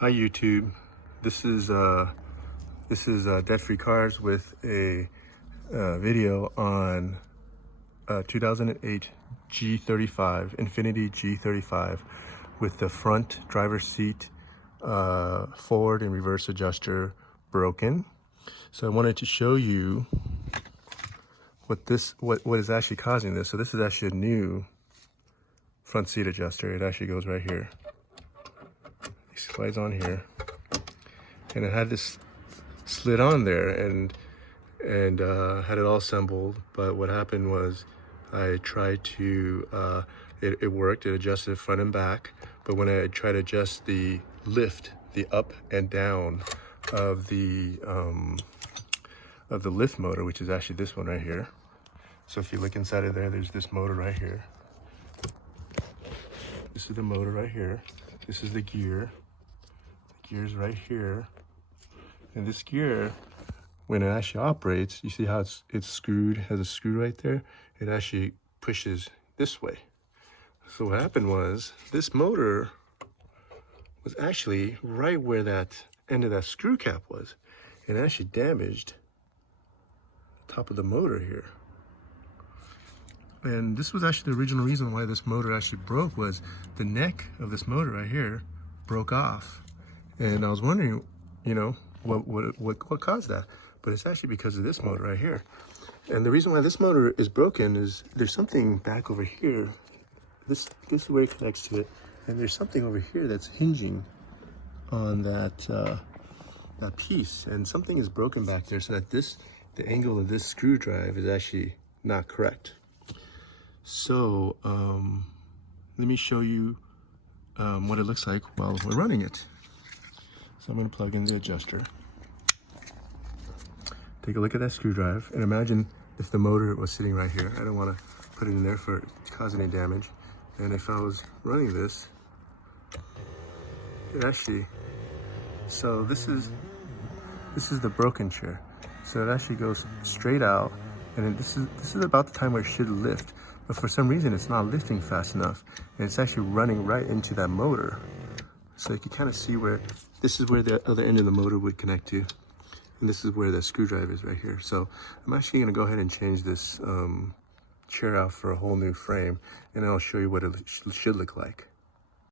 Hi YouTube. This is Debt Free Cars with a video on 2008 G35 Infinity G35 with the front driver's seat forward and reverse adjuster broken. So I wanted to show you what is actually causing this. So this is actually a new front seat adjuster. It actually goes right here. It slides on here, and it had this slid on there and had it all assembled. But what happened was I tried to it worked. It adjusted front and back, but when I tried to adjust the lift, the up and down of the lift motor, which is actually this one right here. So if you look inside of there, there's this motor right here. This is the motor right here. This is the gear. The gear's right here. And this gear, when it actually operates, you see how it's screwed, has a screw right there? It actually pushes this way. So what happened was, this motor was actually right where that end of that screw cap was. It actually damaged the top of the motor here. And this was actually the original reason why this motor actually broke, was the neck of this motor right here broke off. And I was wondering, you know, what caused that? But it's actually because of this motor right here. And the reason why this motor is broken is there's something back over here. This is where it connects to it. And there's something over here that's hinging on that piece. And something is broken back there, so that the angle of this screw drive is actually not correct. So let me show you what it looks like while we're running it. So I'm going to plug in the adjuster. Take a look at that screw drive, and imagine if the motor was sitting right here. I don't want to put it in there to cause any damage. And if I was running this, it actually, so this is the broken chair. So it actually goes straight out, and this is about the time where it should lift. But for some reason, it's not lifting fast enough, and it's actually running right into that motor. So you can kind of see where, this is where the other end of the motor would connect to, and this is where the screwdriver is right here. So I'm actually going to go ahead and change this chair out for a whole new frame, and I'll show you what it should look like.